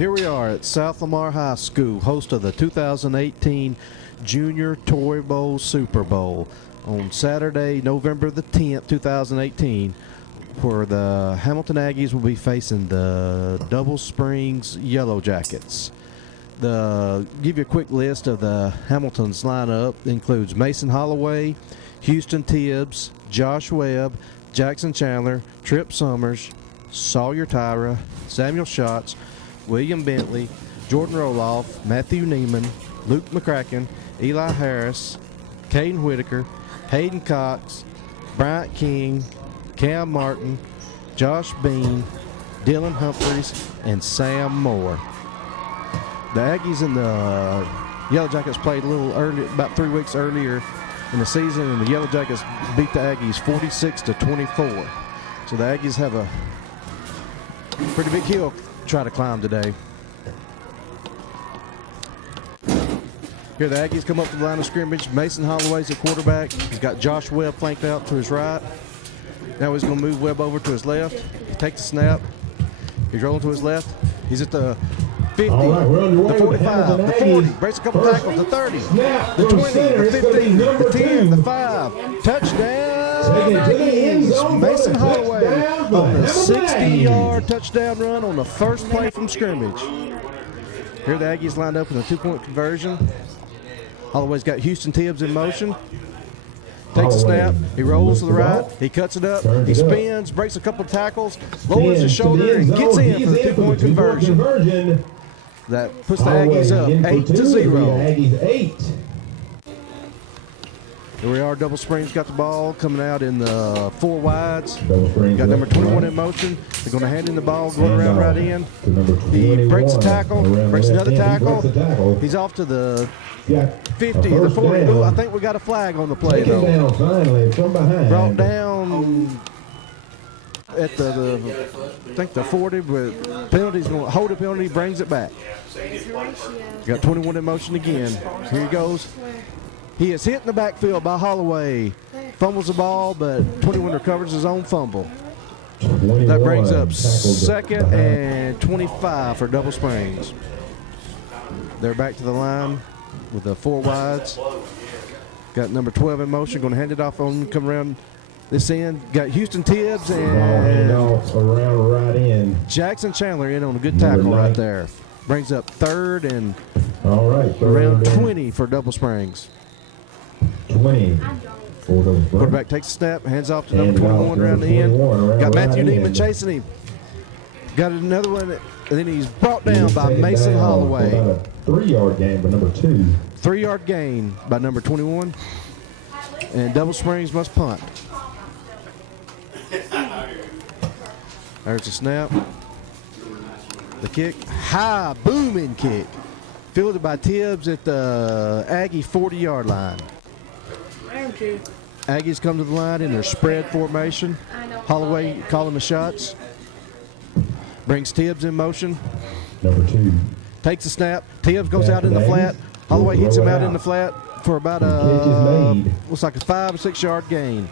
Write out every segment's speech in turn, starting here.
Here we are at South Lamar High School, host of the 2018 Junior Toy Bowl Super Bowl on Saturday, November the 10th, 2018, where the Hamilton Aggies will be facing the Double Springs Yellow Jackets. Give you a quick list of the Hamilton's lineup. It includes Mason Holloway, Houston Tibbs, Josh Webb, Jackson Chandler, Trip Summers, Sawyer Tyra, Samuel Schatz, William Bentley, Jordan Roloff, Matthew Neiman, Luke McCracken, Eli Harris, Caden Whitaker, Hayden Cox, Bryant King, Cam Martin, Josh Bean, Dylan Humphreys, and Sam Moore. The Aggies and the Yellow Jackets played a little early, about 3 weeks earlier in the season, and the Yellow Jackets beat the Aggies 46-24. So the Aggies have a pretty big hill to try to climb today. Here the Aggies come up to the line of scrimmage. Mason Holloway's at quarterback. He's got Josh Webb flanked out to his right. Now he's going to move Webb over to his left. He takes the snap. He's rolling to his left. He's at the 50, the 45, the 40, breaks a couple tackles, the 30, the 20, the 15, the 10, the 5. Touchdown, Aggies! Mason Holloway on a 60-yard touchdown run on the first play from scrimmage. Here the Aggies lined up in a 2-point conversion. Holloway's got Houston Tibbs in motion. Takes a snap, he rolls to the right, he cuts it up, he spins, breaks a couple tackles, lowers his shoulder, and gets in for the 2-point conversion. That puts the Aggies up 8-0. Here we are, Double Springs got the ball coming out in the 4 wides. Got number 21 in motion. They're going to hand in the ball, going around right in. He breaks a tackle, breaks another tackle. He's off to the 50, the 40. Ooh, I think we got a flag on the play, though. Brought down at I think the 40, but penalty's going to hold a penalty, brings it back. Got 21 in motion again. Here he goes. He is hit in the backfield by Holloway. Fumbles the ball, but 21 recovers his own fumble. That brings up 2nd and 25 for Double Springs. They're back to the line with the 4 wides. Got number 12 in motion, going to hand it off on, come around this end. Got Houston Tibbs and Jackson Chandler in on a good tackle right there. Brings up 3rd and around 20 for Double Springs. 20. Quarterback takes a snap, hands off to number 21 around the end. Got Matthew Neiman chasing him. Got another one, and then he's brought down by Mason Holloway. 3-yard gain by number 2. 3-yard gain by number 21. And Double Springs must punt. There's the snap. The kick, high booming kick. Fielded by Tibbs at the Aggie 40-yard line. Aggies come to the line in their spread formation. Holloway calling the shots. Brings Tibbs in motion. Number 2. Takes a snap. Tibbs goes out in the flat. Holloway hits him out in the flat for about looks like a 5 or 6 yard gain.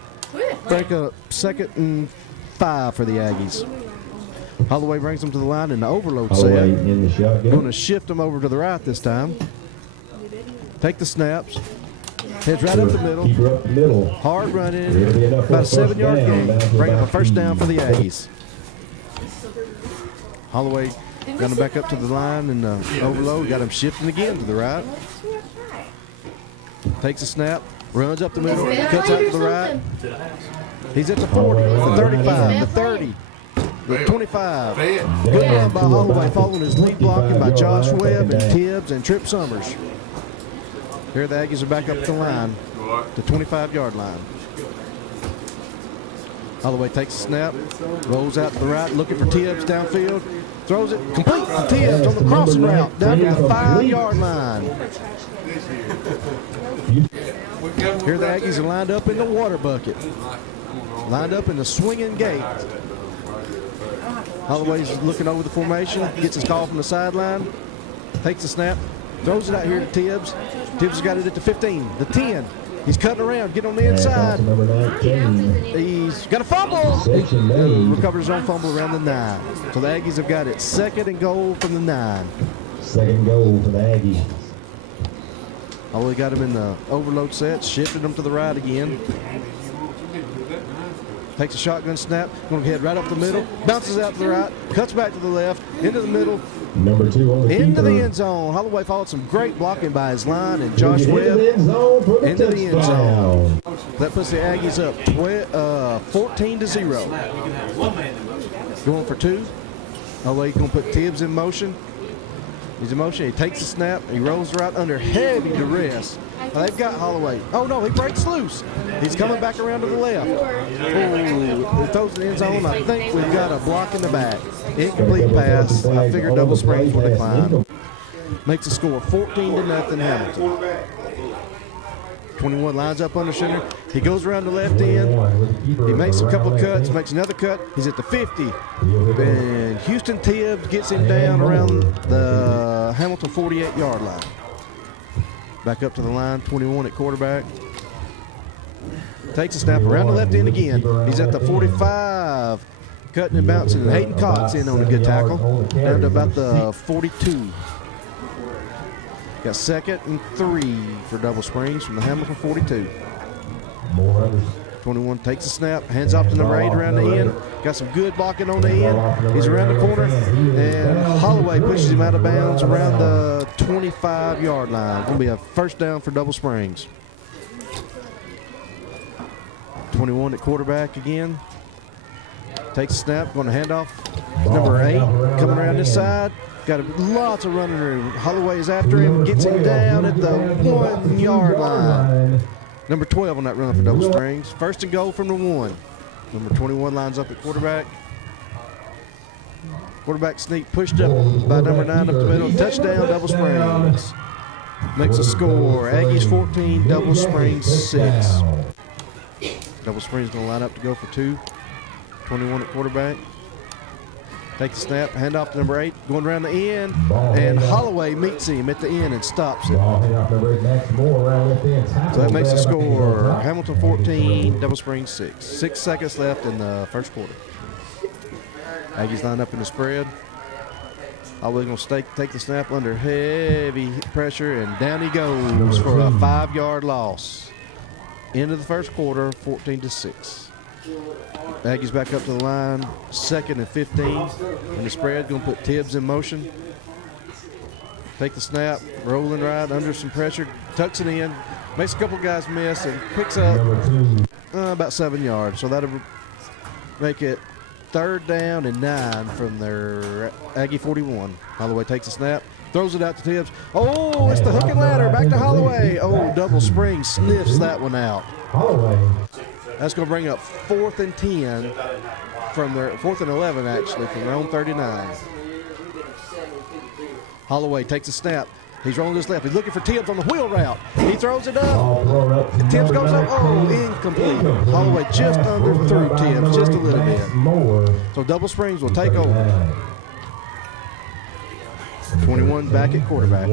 Break up 2nd and 5 for the Aggies. Holloway brings them to the line in the overload set. Going to shift them over to the right this time. Take the snaps. Heads right up the middle. Hard running. About a 7-yard gain. Bring up a first down for the Aggies. Holloway got him back up to the line in the overload. Got him shifting again to the right. Takes a snap. Runs up the middle. Cuts out to the right. He's at the 40, the 35, the 30. The 25. Good run by Holloway, following his lead blocking by Josh Webb and Tibbs and Trip Summers. Here the Aggies are back up the line, the 25-yard line. Holloway takes a snap, rolls out to the right, looking for Tibbs downfield, throws it complete to Tibbs on the crossing route down to the 5-yard line. Here the Aggies are lined up in the water bucket, lined up in the swinging gate. Holloway's looking over the formation, gets his call from the sideline, takes the snap, throws it out here to Tibbs. Tibbs has got it at the 15, the 10, He's cutting around, get on the Pass out inside. to number 19. He's got a fumble. Section made. Recovers his own fumble around the 9. So the Aggies have got it 2nd and goal from the 9. 2nd goal for the Aggies. Holloway got him in the overload set, shifted him to the right again. Takes a shotgun snap, going to head right up the middle, bounces out to the right, cuts back to the left, into the middle, Number 2 on the into keeper. the end zone. Holloway followed some great blocking by his line and Josh Into Webb. the end zone for the Into the end zone. touchdown. That puts the Aggies up 14-0. Going for 2. Holloway's going to put Tibbs in motion. He's in motion. He takes the snap. He rolls right under heavy duress. Now they've got Holloway. Oh, no, he breaks loose. He's coming back around to the left. Oh, he throws it in the end zone. I think we've got a block in the back. Incomplete pass. I figured Double Springs would decline. Makes the score 14-0 Hamilton. 21 lines up under center. He goes around the left end. He makes a couple of cuts, makes another cut. He's at the 50. And Houston Tibbs gets him down around the Hamilton 48-yard line. Back up to the line, 21 at quarterback. Takes a snap around the left end again. He's at the 45. Cutting and bouncing. And Hayden Cox in on a good tackle. Down to about the 42. Got 2nd and 3 for Double Springs from the Hamilton 42. 21 takes a snap, hands off to number 8 around the end. Got some good blocking on the end. He's around the corner, and Holloway pushes him out of bounds around the 25-yard line. Going to be a first down for Double Springs. 21 at quarterback again. Takes a snap, going to hand off. Number 8 coming around this side. Got lots of running room. Holloway is after him, gets him down at the 1-yard line. Number 12 on that run for Double Springs. 1st and goal from the 1. Number 21 lines up at quarterback. Quarterback sneak pushed up by number 9 up the middle. Touchdown, Double Springs. Makes a score. Aggies 14, Double Springs 6. Double Springs going to line up to go for 2. 21 at quarterback. Takes the snap, hand off to number 8, going around the end, and Holloway meets him at the end and stops it. So that makes the score Hamilton 14, Double Springs 6. 6 seconds left in the first quarter. Aggies line up in the spread. Holloway going to take the snap under heavy pressure, and down he goes for a 5-yard loss. End of the first quarter, 14-6. Aggies back up to the line, 2nd and 15. In the spread, going to put Tibbs in motion. Take the snap, rolling right under some pressure, tucks it in, makes a couple guys miss, and picks up about 7 yards. So that'll make it 3rd down and 9 from their Aggie 41. Holloway takes a snap, throws it out to Tibbs. Oh, it's the hook and ladder, back to Holloway. Oh, Double Springs sniffs that one out. That's going to bring up 4th and 10 from their 4th and 11 actually from their own 39. Holloway takes a snap. He's rolling to his left. He's looking for Tibbs on the wheel route. He throws it up. Tibbs goes up. Oh, incomplete. Holloway just underthrew Tibbs just a little bit. So Double Springs will take over. 21 back at quarterback.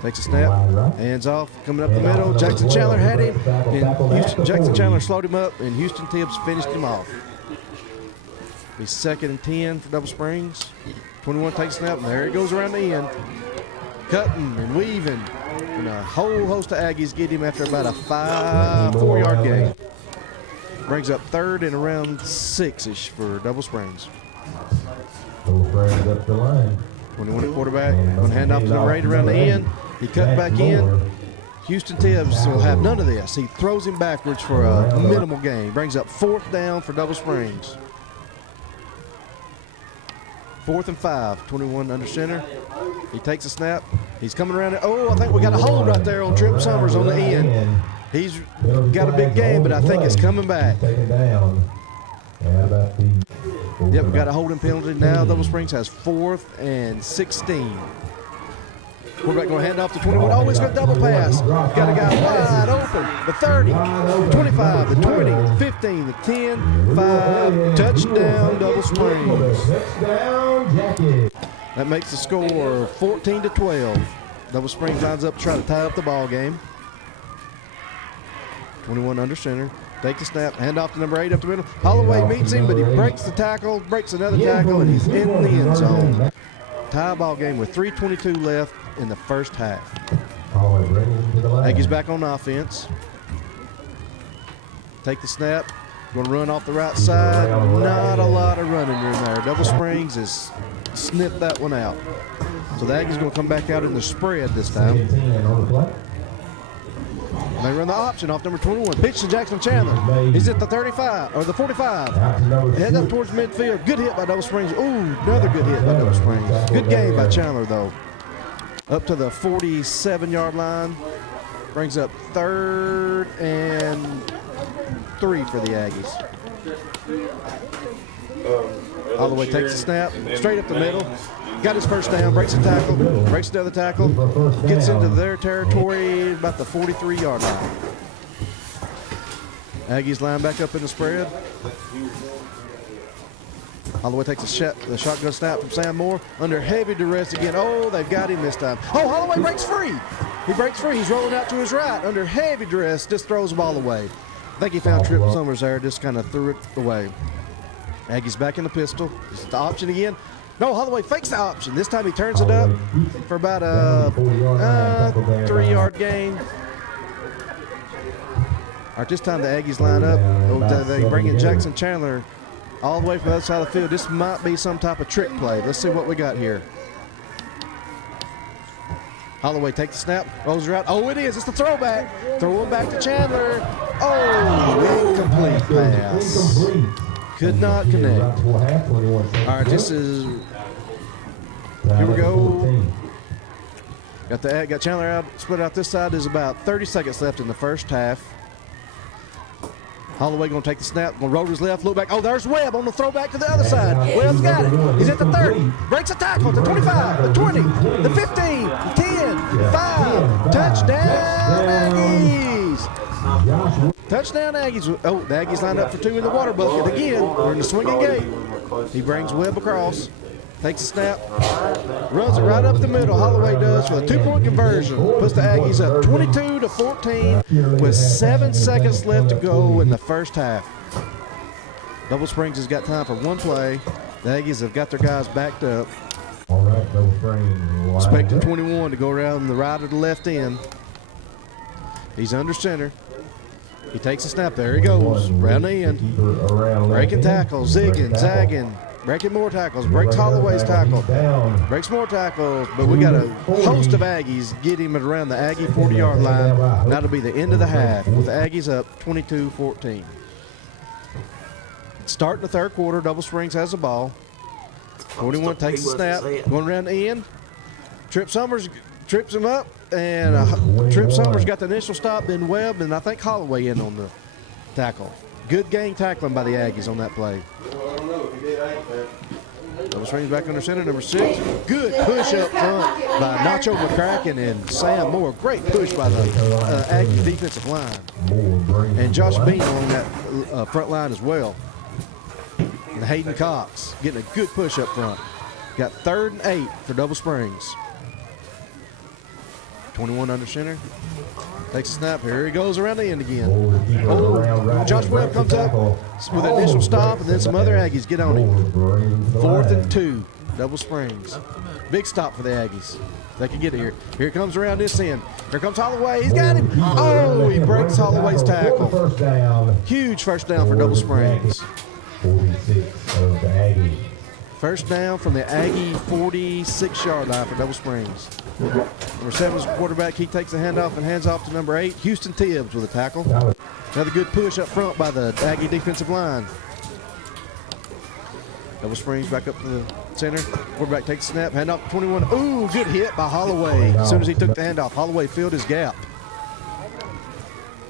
Takes a snap, hands off, coming up the middle. Jackson Chandler had him, and Jackson Chandler slowed him up, and Houston Tibbs finished him off. He's 2nd and 10 for Double Springs. 21 takes a snap, and there it goes around the end. Cutting and weaving, and a whole host of Aggies get him after about a 4-yard gain. Brings up 3rd and around 6-ish for Double Springs. Double Springs up the line. 21 at quarterback, going to hand off to number 8 around the end. He cut back in. Houston Tibbs will have none of this. He throws him backwards for a minimal gain. Brings up 4th down for Double Springs. 4th and 5, 21 under center. He takes a snap. He's coming around it. Oh, I think we got a hold right there on Trip Summers on the end. He's got a big game, but I think it's coming back. Yep, we got a holding penalty. Now Double Springs has 4th and 16. Quarterback going to hand off to 21. Oh, he's got a double pass. Got a guy wide open. The 30, the 25, the 20, the 15, the 10, 5. Touchdown, Double Springs. That makes the score 14-12. Double Springs lines up to try to tie up the ball game. 21 under center. Take the snap, hand off to number 8 up the middle. Holloway meets him, but he breaks the tackle, breaks another tackle, and he's in the end zone. Tie ball game with 3:22 left in the first half. Aggies back on offense. Take the snap. Going to run off the right side. Not a lot of running room there. Double Springs has snipped that one out. So the Aggies going to come back out in the spread this time. They run the option off number 21. Pitch to Jackson Chandler. He's at the 35 or the 45. Head up towards midfield. Good hit by Double Springs. Ooh, another good hit by Double Springs. Good game by Chandler though. Up to the 47-yard line. Brings up 3rd and 3 for the Aggies. Holloway takes the snap, straight up the middle. Got his first down, breaks a tackle, breaks another tackle, gets into their territory about the 43-yard line. Aggies line back up in the spread. Holloway takes the shotgun snap from Sam Moore under heavy duress again. Oh, they've got him this time. Oh, Holloway breaks free. He breaks free. He's rolling out to his right under heavy duress, just throws the ball away. I think he found Trip Summers there, just kind of threw it away. Aggies back in the pistol. It's the option again. No, Holloway fakes the option. This time he turns it up for about a 3-yard gain. All right, this time the Aggies line up. Oh, they bring in Jackson Chandler all the way from the other side of the field. This might be some type of trick play. Let's see what we got here. Holloway takes the snap, rolls her out. Oh, it is. It's the throwback. Throwing back to Chandler. Oh, incomplete pass. Could not connect. All right, this is, here we go. Got Chandler out, split out this side. There's about 30 seconds left in the first half. Holloway going to take the snap, going to roll his left, look back. Oh, there's Webb on the throwback to the other side. Webb's got it. He's at the 30. Breaks a tackle. The 25, the 20, the 15, the 10, 5. Touchdown, Aggies. Touchdown, Aggies. Oh, the Aggies lined up for 2 in the water bucket. Again, we're in the swinging gate. He brings Webb across. Takes a snap, runs it right up the middle. Holloway does for the 2-point conversion. Puts the Aggies up 22-14 with 7 seconds left to go in the first half. Double Springs has got time for one play. The Aggies have got their guys backed up. All right, Double Springs. Expecting 21 to go around the right or the left end. He's under center. He takes a snap. There he goes. Round the end. Breaking tackles, zigging, zagging. Breaking more tackles, breaks Holloway's tackle, breaks more tackles, but we got a host of Aggies get him at around the Aggie 40-yard line. That'll be the end of the half with the Aggies up 22-14. Starting the third quarter, Double Springs has the ball. 21 takes the snap, going around the end. Trip Summers trips him up, and Trip Summers got the initial stop, then Webb, and I think Holloway in on the tackle. Good game tackling by the Aggies on that play. Double Springs back under center, number 6. Good push up front by Nacho McCracken and Sam Moore. Great push by the Aggie defensive line. And Josh Bean on that front line as well. And Hayden Cox getting a good push up front. Got 3rd and 8 for Double Springs. 21 under center. Takes a snap. Here he goes around the end again. Oh, Josh Webb comes up with an initial stop, and then some other Aggies get on him. 4th and 2, Double Springs. Big stop for the Aggies. They can get it here. Here comes around this end. Here comes Holloway. He's got him. Oh, he breaks Holloway's tackle. Huge first down for Double Springs. 46 of the Aggies. First down from the Aggie 46-yard line for Double Springs. Number 7's quarterback. He takes the handoff and hands off to number 8, Houston Tibbs with a tackle. Another good push up front by the Aggie defensive line. Double Springs back up to the center. Quarterback takes the snap, handoff to 21. Ooh, good hit by Holloway. As soon as he took the handoff, Holloway filled his gap.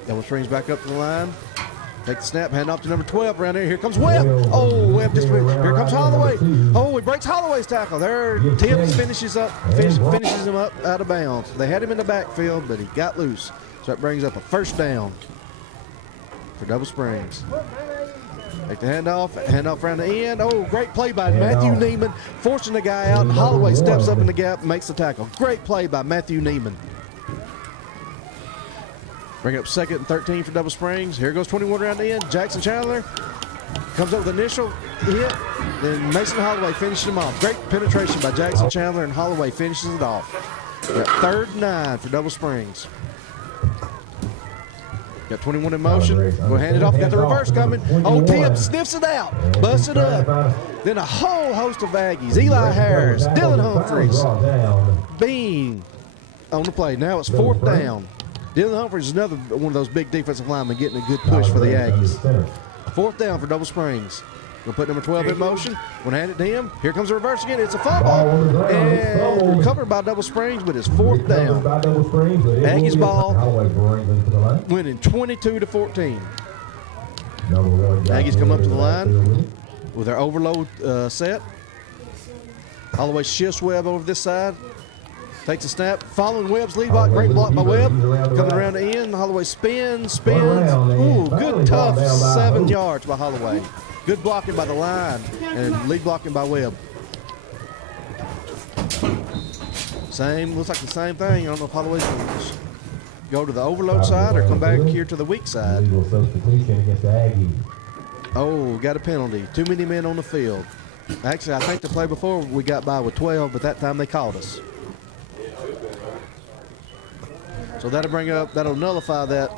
Double Springs back up to the line. Take the snap, hand off to number 12 around there. Here comes Webb. Oh, Webb just moved. Here comes Holloway. Oh, he breaks Holloway's tackle. There, Tibbs finishes him up out of bounds. They had him in the backfield, but he got loose. So that brings up a first down for Double Springs. Take the handoff around the end. Oh, great play by Matthew Neiman, forcing the guy out. And Holloway steps up in the gap and makes the tackle. Great play by Matthew Neiman. Bring up second and 13 for Double Springs. Here goes 21 around the end. Jackson Chandler comes up with initial hit. Then Mason Holloway finishes him off. Great penetration by Jackson Chandler, and Holloway finishes it off. Got 3rd and 9 for Double Springs. Got 21 in motion. We'll hand it off. Got the reverse coming. Oh, Tibbs sniffs it out. Busts it up. Then a whole host of Aggies. Eli Harris, Dylan Humphreys, Bean on the play. Now it's 4th down. Dylan Humphreys is another one of those big defensive linemen getting a good push for the Aggies. 4th down for Double Springs. We'll put number 12 in motion. We'll hand it to him. Here comes the reverse again. It's a fumble. And recovered by Double Springs, but it's 4th down. Aggies ball, winning 22-14. Aggies come up to the line with their overload set. Holloway shifts Webb over this side. Takes a snap. Following Webb's lead block. Great block by Webb. Coming around the end. Holloway spins. Ooh, good tough 7 yards by Holloway. Good blocking by the line and lead blocking by Webb. Looks like the same thing. I don't know if Holloway's going to go to the overload side or come back here to the weak side. Oh, got a penalty. Too many men on the field. Actually, I think the play before we got by with 12, but that time they caught us. So that'll nullify that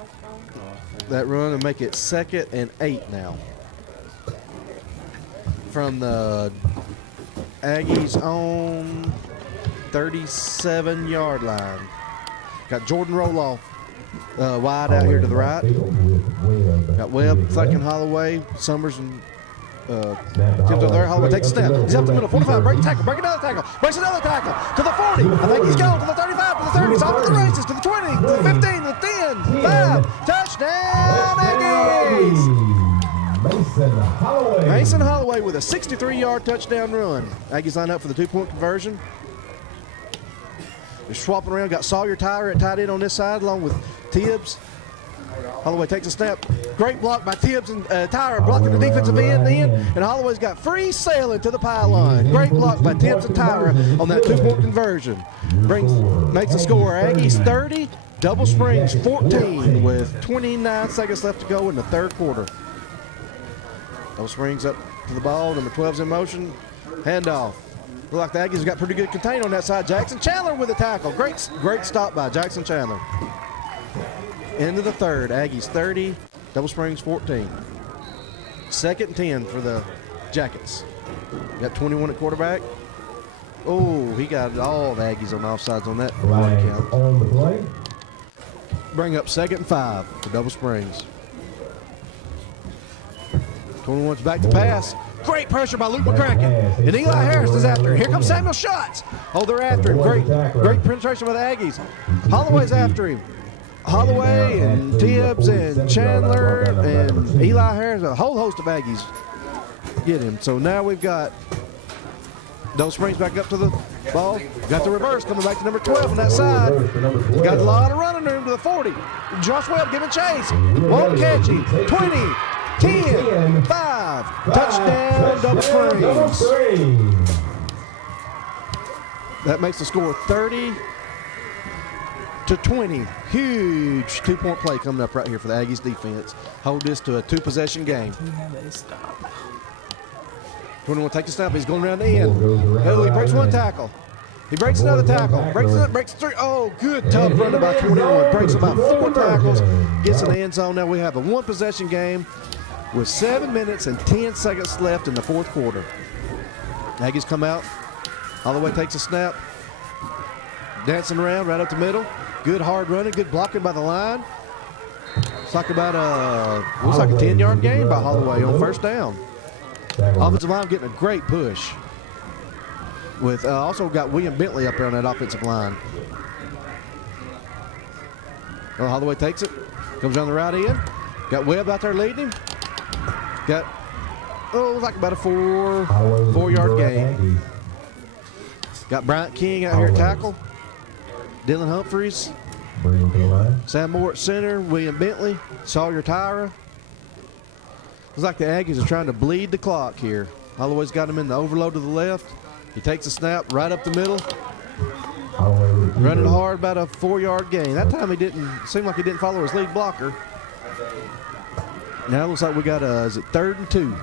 run and make it 2nd and 8 now. From the Aggies on 37-yard line. Got Jordan Roloff wide out here to the right. Got Webb, Flecking, Holloway, Summers, and Tibbs over there. Holloway takes a snap. He's up the middle. 45. Break tackle. Break another tackle. Breaks another tackle. To the 40. I think he's going to the 35, to the 30. He's off to the races. To the 20, to the 15, to the 10, 5. Touchdown, Aggies! Mason Holloway with a 63-yard touchdown run. Aggies line up for the 2-point conversion. They're swapping around. Got Sawyer Tyra at tight end on this side along with Tibbs. Holloway takes a snap. Great block by Tibbs and Tyra blocking the defensive end. And Holloway's got free sailing to the pylon. Great block by Tibbs and Tyra on that 2-point conversion. Makes the score Aggies 30, Double Springs 14 with 29 seconds left to go in the 3rd quarter. Double Springs up to the ball. Number 12's in motion. Handoff. Look like the Aggies got pretty good contain on that side. Jackson Chandler with a tackle. Great stop by Jackson Chandler. Into the 3rd. Aggies 30, Double Springs 14. 2nd and 10 for the Jackets. Got 21 at quarterback. Oh, he got all the Aggies on offsides on that play count. On the play. Bring up 2nd and 5 for Double Springs. 21's back to pass. Great pressure by Luke McCracken. And Eli Harris is after. Here comes Samuel Schutz. Oh, they're after him. Great penetration by the Aggies. Holloway's after him. Holloway and Tibbs and Chandler and Eli Harris, a whole host of Aggies get him. So now we've got Double Springs back up to the ball. Got the reverse coming back to number 12 on that side. Got a lot of running room to the 40. Josh Webb giving chase. Won't catch him. 20, 10, 5. Touchdown, Double Springs. That makes the score 30-20. Huge 2-point play coming up right here for the Aggies defense. Hold this to a 2-possession game. 21 takes a snap. He's going around the end. Oh, he breaks one tackle. He breaks another tackle. Breaks 3. Oh, good tough run by 21. Breaks about 4 tackles. Gets in the end zone. Now we have a 1-possession game with 7 minutes and 10 seconds left in the 4th quarter. Aggies come out. Holloway takes a snap. Dancing around right up the middle. Good hard running, good blocking by the line. Looks like about a 10-yard gain by Holloway on 1st down. Offensive line getting a great push. With also got William Bentley up there on that offensive line. Well, Holloway takes it, comes down the right end. Got Webb out there leading him. Got like about a 4-yard gain. Got Bryant King out here at tackle. Dylan Humphreys, Sam Moore at center, William Bentley, Sawyer Tyra. Looks like the Aggies are trying to bleed the clock here. Holloway's got him in the overload to the left. He takes a snap right up the middle. Running hard, about a 4-yard gain. That time he didn't seem like he didn't follow his lead blocker. Now it looks like we got is it 3rd and 2.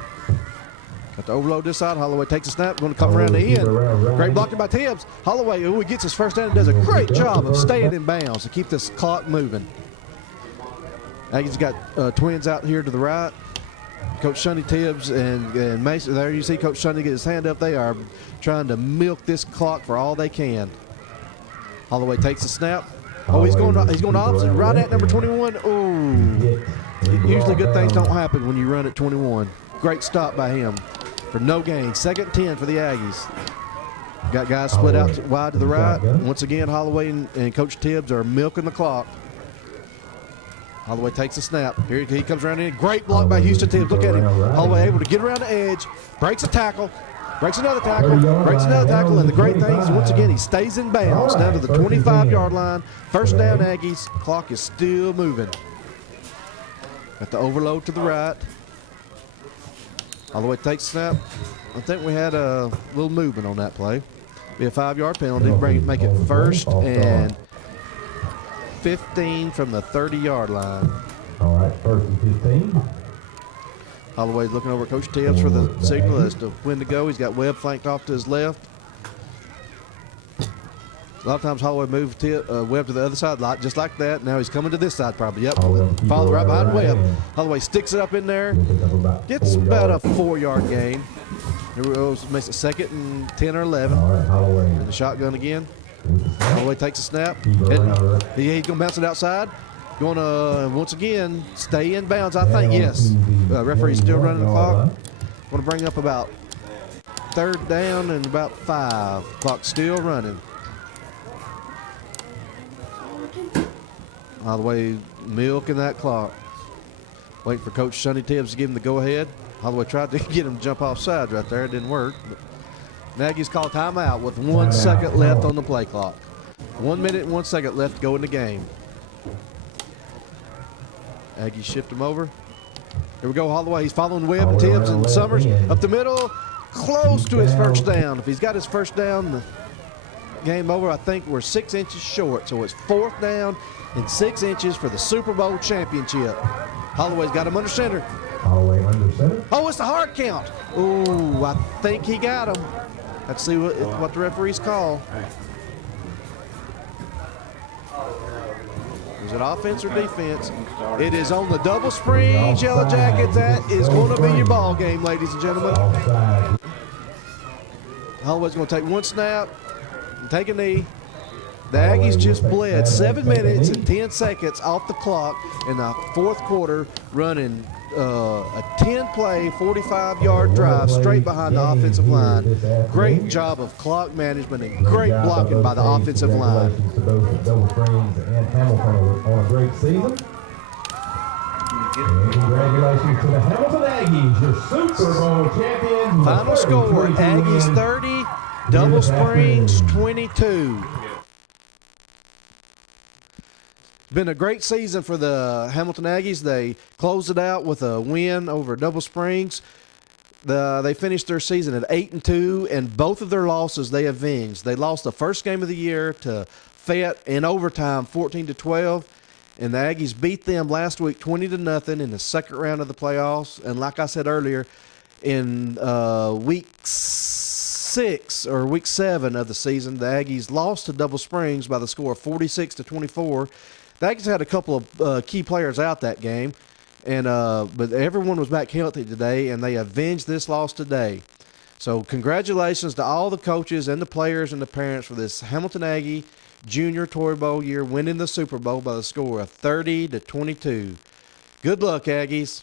Got to overload this side. Holloway takes a snap. Going to come around the end. Great blocking by Tibbs. Holloway, who gets his first down, and does a great job of staying in bounds to keep this clock moving. Aggies got twins out here to the right. Coach Sonny Tibbs and Mason. There you see Coach Sonny get his hand up. They are trying to milk this clock for all they can. Holloway takes the snap. Oh, he's going opposite, right at number 21. Ooh. Usually good things don't happen when you run at 21. Great stop by him for no gain. 2nd and 10 for the Aggies. Got guys split out wide to the right. Once again, Holloway and Coach Tibbs are milking the clock. Holloway takes a snap. Here he comes around in. Great block by Houston Tibbs. Look at him. Holloway able to get around the edge. Breaks a tackle. Breaks another tackle. Breaks another tackle. And the great thing is, once again, he stays in bounds down to the 25-yard line. First down, Aggies. Clock is still moving. Got the overload to the right. Holloway takes snap. I think we had a little movement on that play. Be a 5-yard penalty. Make it 1st and 15 from the 30-yard line. All right, 1st and 15. Holloway's looking over at Coach Tibbs for the signal as to when to go. He's got Webb flanked off to his left. A lot of times Holloway moves Webb to the other side, just like that. Now he's coming to this side probably. Yep, follow right behind Webb. Holloway sticks it up in there. Gets about a 4-yard gain. Here we go, makes it 2nd and 10 or 11. All right, Holloway. In the shotgun again. Holloway takes a snap. He's going to bounce it outside. Going to, once again, stay in bounds, I think, yes. Referee's still running the clock. Going to bring up about 3rd down and about 5. Clock still running. Holloway milking that clock. Waiting for Coach Sonny Tibbs to give him the go-ahead. Holloway tried to get him to jump off sides right there. It didn't work. But Nagy's called timeout with 1 second left on the play clock. 1 minute and 1 second left to go in the game. Aggies shift him over. Here we go, Holloway. He's following Webb and Tibbs and Summers up the middle. Close to his first down. If he's got his first down, the game over. I think we're 6 inches short. So it's 4th down and 6 inches for the Super Bowl championship. Holloway's got him under center. Holloway under center. Oh, it's the hard count. Ooh, I think he got him. Let's see what the referees call. Is it offense or defense? It is on the double springs, Yellow Jackets. That is going to be your ball game, ladies and gentlemen. Holloway's going to take 1 snap and take a knee. The Aggies just bled 7 minutes and 10 seconds off the clock in the 4th quarter, running a 10-play, 45-yard drive straight behind the offensive line. Great job of clock management and great blocking by the offensive line. On a great season. And congratulations to the Hamilton Aggies, your Super Bowl champions. Final score, Aggies 30, Double Springs 22. Been a great season for the Hamilton Aggies. They closed it out with a win over Double Springs. They finished their season at 8-2, and both of their losses they avenged. They lost the first game of the year to Fayette in overtime, 14-12, and the Aggies beat them last week 20-0 in the 2nd round of the playoffs. And like I said earlier, in week 6 or week 7 of the season, the Aggies lost to Double Springs by the score of 46-24. The Aggies had a couple of key players out that game, and but everyone was back healthy today, and they avenged this loss today. So congratulations to all the coaches and the players and the parents for this Hamilton Aggie Junior Toy Bowl year, winning the Super Bowl by the score of 30-22. Good luck, Aggies.